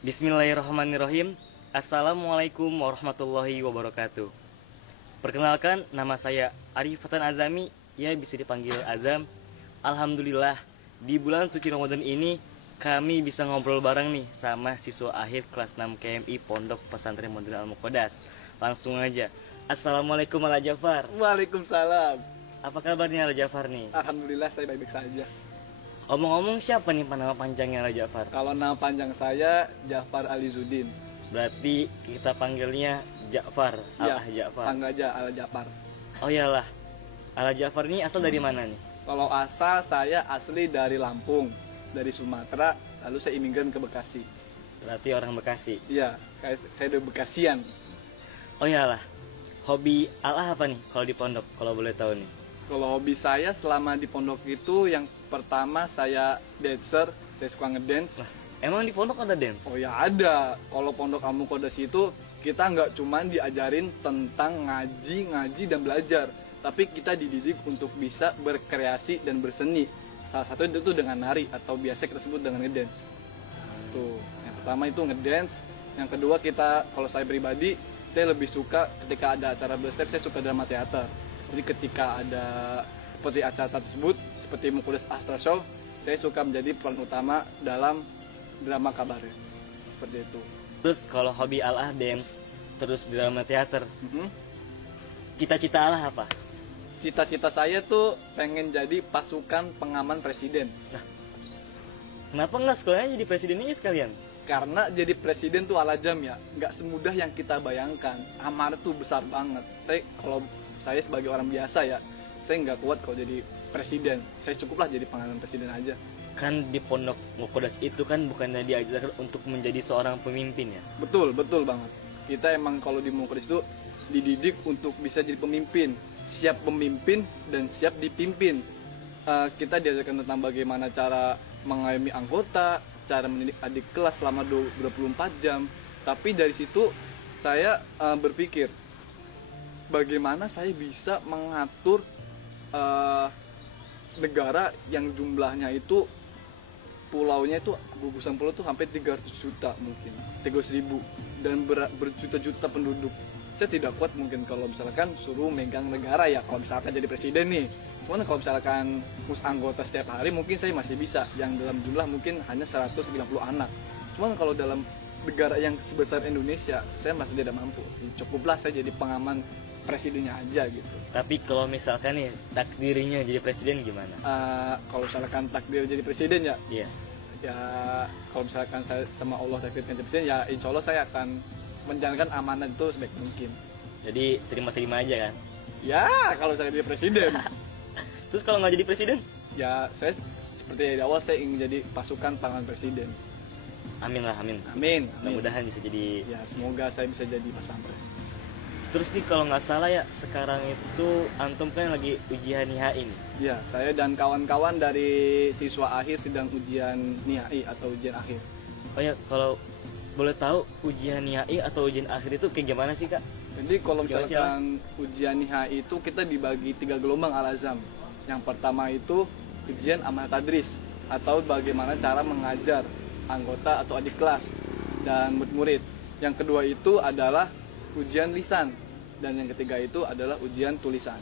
Bismillahirrahmanirrahim. Assalamualaikum warahmatullahi wabarakatuh. Perkenalkan, nama saya Arifatan Azami, ya bisa dipanggil Azam. Alhamdulillah, di bulan suci Ramadan ini kami bisa ngobrol bareng nih sama siswa akhir kelas 6 KMI Pondok Pesantren Modern Al-Muqaddas. Langsung aja. Assalamualaikum Ala Jafar. Waalaikumsalam. Apa kabarnya Ala Jafar nih? Alhamdulillah saya baik-baik saja. Omong-omong, siapa nih nama panjangnya Ala Jafar? Kalau nama panjang saya Jafar Alizudin. Berarti kita panggilnya Jafar, Ya, Ala Jafar. panggil aja Ala Jafar. Oh iyalah, Ala Jafar ini asal dari mana nih? Kalau asal saya asli dari Lampung, dari Sumatera, lalu saya imigran ke Bekasi. Berarti orang Bekasi. Iya, saya dari Bekasian. Oh iyalah, hobi Ala apa nih kalau di pondok, kalau boleh tahu nih? Kalau hobi saya selama di pondok itu yang pertama saya dancer, saya suka ngedance. Lah, emang di pondok ada dance? Oh ya ada. Kalau pondok Al-Muqaddas itu kita nggak cuman diajarin tentang ngaji dan belajar, tapi kita dididik untuk bisa berkreasi dan berseni. Salah satu itu tuh dengan nari atau biasa kita sebut dengan ngedance. Tuh, yang pertama itu ngedance. Yang kedua kalau saya pribadi, saya lebih suka ketika ada acara besar, saya suka drama teater. Jadi ketika ada seperti acara tersebut, seperti Muqaddas Astra Show, saya suka menjadi peran utama dalam drama kabaret. Seperti itu. Terus kalau hobi Ala dance, terus drama teater, cita-cita Ala apa? Cita-cita saya tuh pengen jadi pasukan pengaman presiden. Kenapa nggak sekolahnya jadi presidennya sekalian? Karena jadi presiden tuh alajam ya, nggak semudah yang kita bayangkan. Amanah tuh besar banget. Kalau saya sebagai orang biasa ya, saya nggak kuat kalau jadi presiden. Saya cukuplah jadi pengaman presiden aja. Kan di pondok Muqaddas itu kan bukannya diajarkan untuk menjadi seorang pemimpin ya? Betul banget. Kita emang kalau di Muqaddas itu dididik untuk bisa jadi pemimpin. Siap pemimpin dan siap dipimpin. Kita diajarkan tentang bagaimana cara mengayomi anggota, cara mendidik adik kelas selama 24 jam. Tapi dari situ saya berpikir, bagaimana saya bisa mengatur negara yang jumlahnya itu, pulaunya itu, gugusan pulau tuh sampai 300 juta mungkin, 300 ribu, dan berjuta-juta penduduk. Saya tidak kuat mungkin kalau misalkan suruh megang negara ya, kalau misalkan jadi presiden nih. Cuman kalau misalkan anggota setiap hari mungkin saya masih bisa, yang dalam jumlah mungkin hanya 190 anak. Cuman kalau dalam negara yang sebesar Indonesia, saya masih tidak mampu. Cukuplah saya jadi pengaman presidennya aja gitu. Tapi kalau misalkan nih takdirnya jadi presiden gimana? Kalau misalkan takdir jadi presiden ya, Iya. ya kalau misalkan saya sama Allah takdirkan jadi presiden ya, insya Allah saya akan menjalankan amanah itu sebaik mungkin. Jadi terima-terima aja kan? Ya kalau saya jadi presiden. Terus kalau nggak jadi presiden? Ya saya seperti di awal, saya ingin jadi pasukan pengaman presiden. Amin lah, amin. Amin. Mudah-mudahan bisa jadi. Ya semoga saya bisa jadi pas pampres. Terus nih kalau nggak salah ya, sekarang itu antum kan lagi ujian NIHI nih. Ya, saya dan kawan-kawan dari siswa akhir sedang ujian NIHI atau ujian akhir. Oh ya, kalau boleh tahu ujian NIHI atau ujian akhir itu kayak gimana sih Kak? Jadi kalau misalkan ujian NIHI itu kita dibagi 3 gelombang Al-Azam. Yang pertama itu ujian amal tadris, atau bagaimana cara mengajar anggota atau adik kelas dan murid-murid. Yang kedua itu adalah ujian lisan, dan yang ketiga itu adalah ujian tulisan.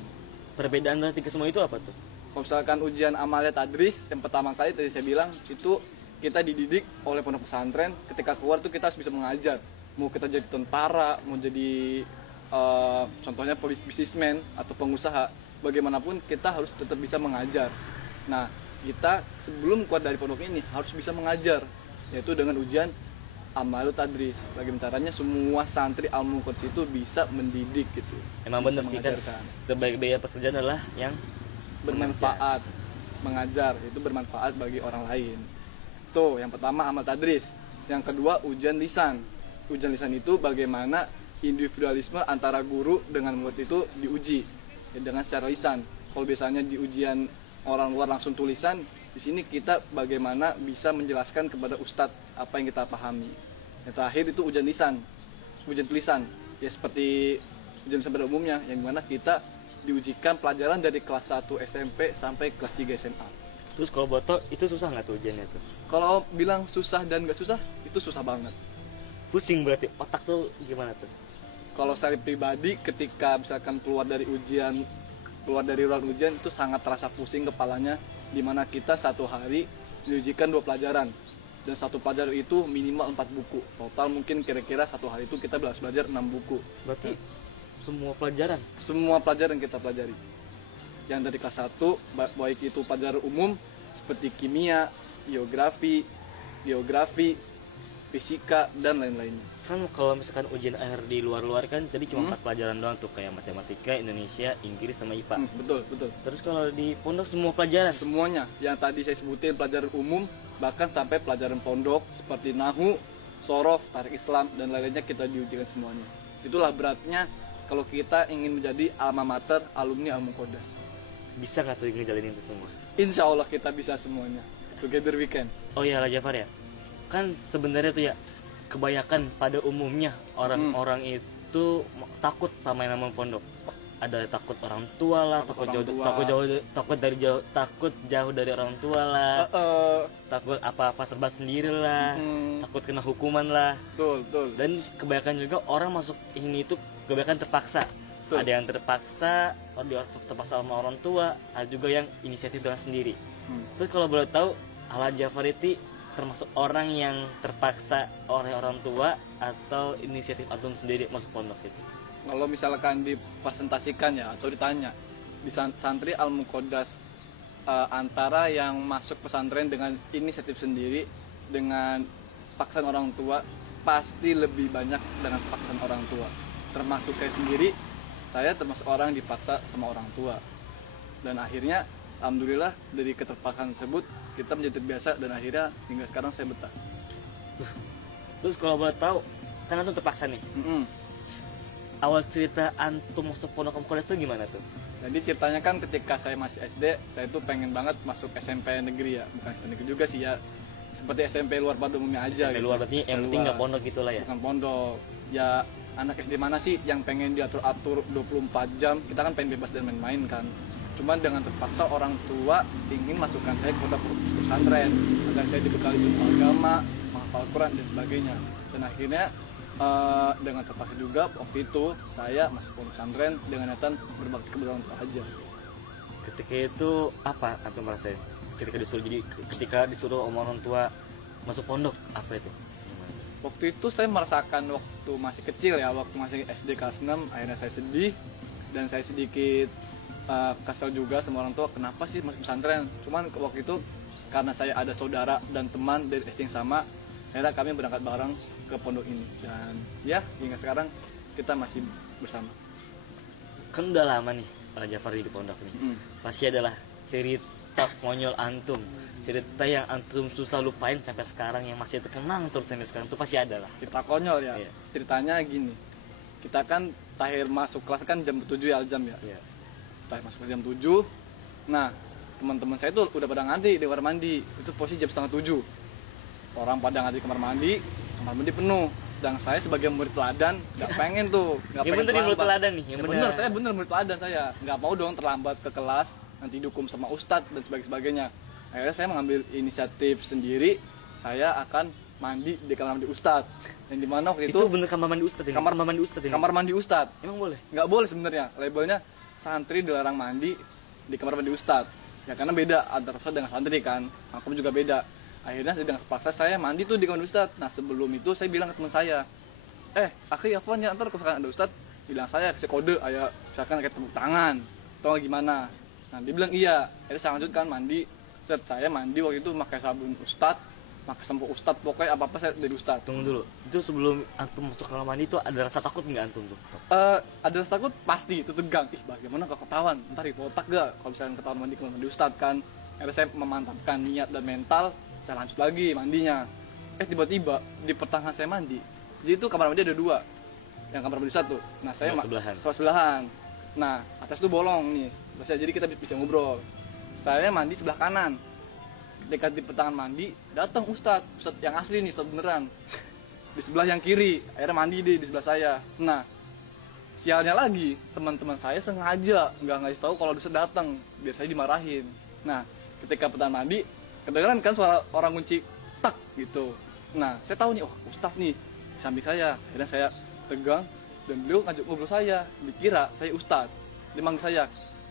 Perbedaan dari tiga semua itu apa tuh? Kalau misalkan ujian amalia tadris, yang pertama kali tadi saya bilang itu kita dididik oleh pondok pesantren. Ketika keluar tuh kita harus bisa mengajar. Mau kita jadi tentara, mau jadi contohnya bisnismen atau pengusaha, bagaimanapun kita harus tetap bisa mengajar. Nah, kita sebelum keluar dari pondok ini harus bisa mengajar, yaitu dengan ujian amalu tadris. Bagaimana caranya semua santri Al-Muqaddas itu bisa mendidik gitu. Emang benar sih kan, sebaik-baiknya pekerjaan adalah yang bermanfaat, mengajar itu bermanfaat bagi orang lain. Tuh, yang pertama amal tadris. Yang kedua ujian lisan. Ujian lisan itu bagaimana individualisme antara guru dengan murid itu diuji ya, dengan secara lisan. Kalau biasanya di ujian orang luar langsung tulisan, di sini kita bagaimana bisa menjelaskan kepada ustadz apa yang kita pahami. Yang terakhir itu ujian lisan, ujian tulisan. Ya seperti ujian lisan pada umumnya, yang dimana kita diujikan pelajaran dari kelas 1 SMP sampai kelas 3 SMA. Terus kalau boto itu susah nggak tuh ujiannya tuh? Kalau bilang susah dan nggak susah, itu susah banget. Pusing berarti otak tuh gimana tuh? Kalau saya pribadi ketika misalkan keluar dari ruang ujian itu sangat terasa pusing kepalanya, dimana kita satu hari diujikan 2 pelajaran dan satu pelajaran itu minimal 4 buku. Total mungkin kira-kira satu hari itu kita belajar 6 buku. Berarti semua pelajaran? Semua pelajaran kita pelajari, yang dari kelas 1, baik itu pelajaran umum seperti kimia, geografi, fisika, dan lain-lainnya. Kan kalau misalkan ujian akhir di luar-luar kan tadi cuma 4 pelajaran doang tuh, kayak matematika, Indonesia, Inggris, sama IPA. Betul. Terus kalau di pondok semua pelajaran? Semuanya, yang tadi saya sebutin pelajaran umum, bahkan sampai pelajaran pondok seperti nahu, sorof, tarik Islam, dan lain-lainnya kita diujikan semuanya. Itulah beratnya kalau kita ingin menjadi alma mater alumni Al-Muqaddas. Bisa nggak tuh ngejalanin itu semua? Insya Allah kita bisa semuanya. Together we can. Oh iya lah Jafar ya, kan sebenarnya tuh ya kebanyakan pada umumnya orang-orang itu takut sama yang namanya pondok. Ada takut orang tua lah, takut jauh dari orang tua lah, takut apa-apa serba sendiri lah, takut kena hukuman lah. Betul. Dan kebanyakan juga orang masuk ini itu kebanyakan terpaksa. Betul. Ada yang terpaksa sama orang tua, ada juga yang inisiatif dengan sendiri. Terus kalau boleh tahu, Ala Jafar itu termasuk orang yang terpaksa oleh orang tua atau inisiatif antum sendiri masuk pondok itu? Kalau misalkan dipresentasikan ya atau ditanya di santri Al-Muqaddas, antara yang masuk pesantren dengan inisiatif sendiri dengan paksaan orang tua, pasti lebih banyak dengan paksaan orang tua. Termasuk saya sendiri, saya termasuk orang dipaksa sama orang tua. Dan akhirnya alhamdulillah dari keterpaksaan tersebut kita menjadi terbiasa dan akhirnya hingga sekarang saya betah. Terus kalau boleh tahu, kan antum terpaksa nih. Awal cerita antum masuk pondok Al-Muqaddas itu gimana tuh? Jadi ceritanya kan ketika saya masih SD, saya tuh pengen banget masuk SMP negeri ya, bukan SMP negeri juga sih ya, seperti SMP luar pada umumnya aja. SMP luar berarti yang penting nggak pondok gitulah ya? Bukan pondok. Ya anak SD mana sih yang pengen diatur-atur 24 jam? Kita kan pengen bebas dan main-main kan. Cuman dengan terpaksa orang tua ingin masukkan saya ke pondok pesantren agar saya dibekali ilmu agama, menghafal Quran dan sebagainya. Dan akhirnya dengan terpaksa juga waktu itu saya masuk pondok pesantren dengan niatan berbakti kepada orang tua aja. Ketika itu apa antum merasain? Ketika disuruh sama orang tua masuk pondok, apa itu? Waktu itu saya merasakan waktu masih kecil ya, waktu masih SD kelas 6, akhirnya saya sedih dan saya sedikit kesel juga sama orang tua, kenapa sih masuk pesantren. Cuman waktu itu karena saya ada saudara dan teman dari SD yang sama, akhirnya kami berangkat bareng ke pondok ini dan ya hingga sekarang kita masih bersama. Kan udah lama nih Pak Jafar di pondok nih. Pasti adalah cerita konyol antum, cerita yang antum susah lupain sampai sekarang, yang masih terkenang terus sampai sekarang, itu pasti ada lah. Cerita konyol ya. Iya. Ceritanya gini, kita kan terakhir masuk kelas kan jam 7 ya, jam ya. Iya. Terakhir masuk jam 7. Nah teman-teman saya tuh udah pada ngantri di kamar mandi, itu posisi jam setengah 7. Orang pada ngantri kamar mandi penuh. Dan saya sebagai murid teladan nggak pengen tuh, nggak pengen terlambat. Murid teladan nih, yang bener. Saya bener murid teladan, saya nggak mau dong terlambat ke kelas, nanti dihukum sama ustadz dan sebagainya. Akhirnya saya mengambil inisiatif sendiri, saya akan mandi di kamar mandi ustadz. Yang dimana waktu itu bener kamar mandi ustadz ini? Kamar mandi ustadz. Emang boleh? Nggak boleh sebenarnya, labelnya santri dilarang mandi di kamar mandi ustadz. Ya karena beda antara ustadz dengan santri kan, aku juga beda. Akhirnya dengan terpaksa saya mandi tuh di kamar ustadz. Nah sebelum itu saya bilang ke teman saya, akhi apa ya, ntar kalau ada ustadz bilang saya kasih kode, ayo misalkan kayak tepuk tangan atau gimana. Nah dia bilang iya. Akhirnya saya lanjutkan mandi. Saya mandi waktu itu pakai sabun ustadz, pakai sampo ustadz, pokoknya apa saya dari ustadz. Tunggu dulu, itu sebelum antum masuk kamar mandi itu ada rasa takut nggak antum tuh? Ada rasa takut pasti, itu tegang. Bagaimana kalau ketahuan, ntar hipotak gak kalau misalnya ketahuan mandi kamar mandi ustadz kan. Akhirnya saya memantapkan niat dan mental, saya lanjut lagi mandinya. Tiba-tiba di pertengahan saya mandi, jadi itu kamar mandi ada 2, yang kamar mandi satu. Nah saya sebelahan. Nah atas itu bolong nih, jadi kita bisa ngobrol. Saya mandi sebelah kanan. Ketika di pertengahan mandi datang ustadz yang asli nih, ustadz beneran di sebelah yang kiri. Akhirnya mandi di sebelah saya. Nah sialnya lagi teman-teman saya sengaja nggak ngasih tahu kalau ustadz datang biar saya dimarahin. Nah Ketika pertama mandi, kedengeran kan suara orang kunci tak gitu. Nah, saya tahu nih, oh Ustadz nih di samping saya. Akhirnya saya tegang dan beliau ngajak ngobrol saya. Dikira saya Ustadz. Dia manggil saya,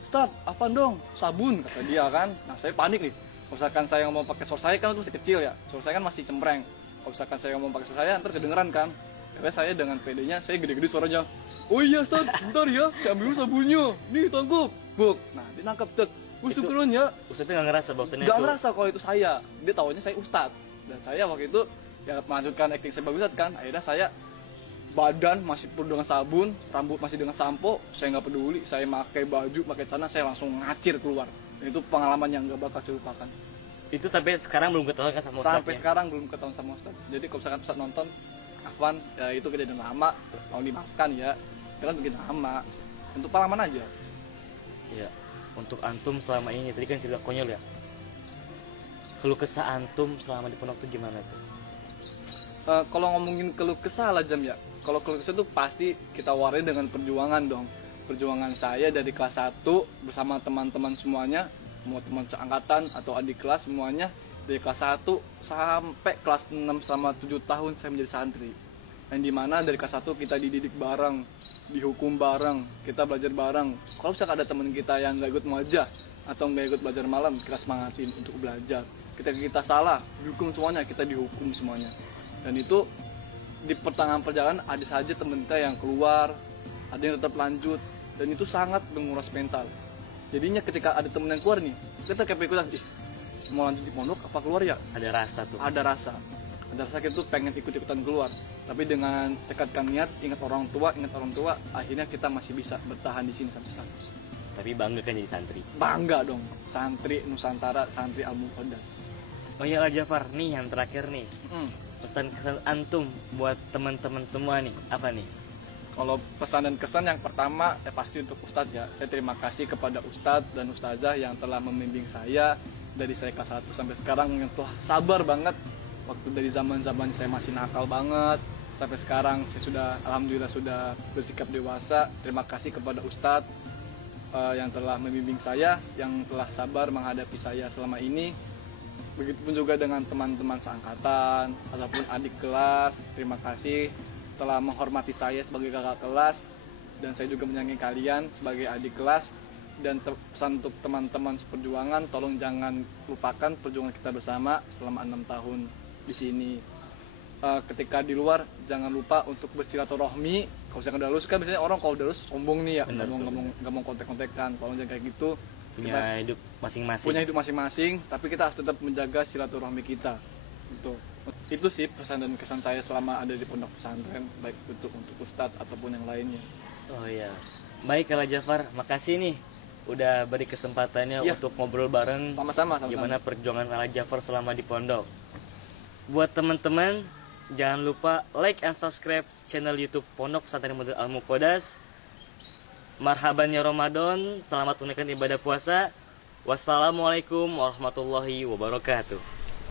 Ustadz, apa dong? Sabun, kata dia kan. Nah, saya panik nih. Kalau misalkan saya ngomong pakai suara saya kan itu masih kecil ya. Suara saya kan masih cempreng. Kalau misalkan saya ngomong pakai suara saya, ntar kedengeran kan. Akhirnya saya dengan pedenya, saya gede-gede suaranya. Oh iya Ustadz, bentar ya, saya ambil sabunnya. Nih, tangkap. Buk. Nah, dia nangkep, tek. Syukuran ya. Ustadznya nggak ngerasa bahwasannya Nggak itu ngerasa kalau itu saya. Dia taunya saya Ustadz. Dan saya waktu itu ya melanjutkan acting sebagai Ustadz kan. Akhirnya saya badan masih penuh dengan sabun, rambut masih dengan sampo, saya nggak peduli. Saya pakai baju, pakai celana, saya langsung ngacir keluar. Dan itu pengalaman yang nggak bakal saya lupakan. itu sampai sekarang belum ketahuan kan sama Ustadz Sampai ya? sekarang belum ketahuan sama Ustadz. Jadi kalau misalkan Ustadz nonton, Afwan, ya itu kejadian lama, mau dimaafkan ya. Itu kan bikin lama. Untuk pengalaman aja. Iya. Untuk antum selama ini tadi kan cerita konyol ya. Keluh kesah antum selama di pondok itu gimana tuh? Kalau ngomongin keluh kesah lah Jam ya. Kalau keluh kesah tuh pasti kita warai dengan perjuangan dong. Perjuangan saya dari kelas 1 bersama teman-teman semuanya, mau teman seangkatan atau adik kelas semuanya, dari kelas 1 sampai kelas 6 selama 7 tahun saya menjadi santri. Yang dimana dari kelas 1 kita dididik bareng, dihukum bareng, kita belajar bareng. Kalau misalkan ada teman kita yang nggak ikut muajah atau nggak ikut belajar malam, kita semangatin untuk belajar. Ketika kita salah, dihukum semuanya, kita dihukum semuanya. Dan itu di pertengahan perjalanan ada saja teman kita yang keluar, ada yang tetap lanjut, dan itu sangat menguras mental. Jadinya ketika ada teman yang keluar nih, kita kayak ikutan, mau lanjut di pondok apa keluar ya? Ada rasa tuh. Ada rasa kita tuh pengen ikut-ikutan keluar, tapi dengan tekadkan niat, ingat orang tua, akhirnya kita masih bisa bertahan di sini sampai sekarang. Tapi bangga kan jadi santri. Bangga dong, santri Nusantara, santri Al-Muqaddas. Oh iya Al Jafar, nih yang terakhir nih. Pesan kesan antum buat teman-teman semua nih, apa nih? Kalau pesan dan kesan yang pertama pasti untuk Ustadz ya. Saya terima kasih kepada Ustadz dan Ustazah yang telah membimbing saya dari saya kelas 1 sampai sekarang, yang telah sabar banget. Waktu dari zaman-zaman saya masih nakal banget sampai sekarang saya sudah alhamdulillah sudah bersikap dewasa. Terima kasih kepada Ustadz yang telah membimbing saya, yang telah sabar menghadapi saya selama ini. Begitupun juga dengan teman-teman seangkatan ataupun adik kelas. Terima kasih telah menghormati saya sebagai kakak kelas, dan saya juga menyayangi kalian sebagai adik kelas. Dan pesan untuk teman-teman seperjuangan, tolong jangan lupakan perjuangan kita bersama selama 6 tahun di sini. Ketika di luar jangan lupa untuk bersilaturahmi. Kalau misalkan udah lulus kan biasanya orang kalau udah lulus sombong nih ya, nggak mau kontek-kontekan. Tolong jangan kayak gitu. Punya hidup masing-masing. Punya hidup masing-masing, tapi kita harus tetap menjaga silaturahmi kita. Itu sih pesan dan kesan saya selama ada di pondok pesantren, baik untuk Ustadz ataupun yang lainnya. Oh iya. Baik Al Jafar, makasih nih udah beri kesempatannya untuk ngobrol bareng. Sama-sama. Gimana perjuangan Al Jafar selama di pondok. Buat teman-teman, jangan lupa like and subscribe channel YouTube Pondok Pesantren Modern Al-Muqaddas. Marhaban ya Ramadan, selamat tunaikan ibadah puasa. Wassalamualaikum warahmatullahi wabarakatuh.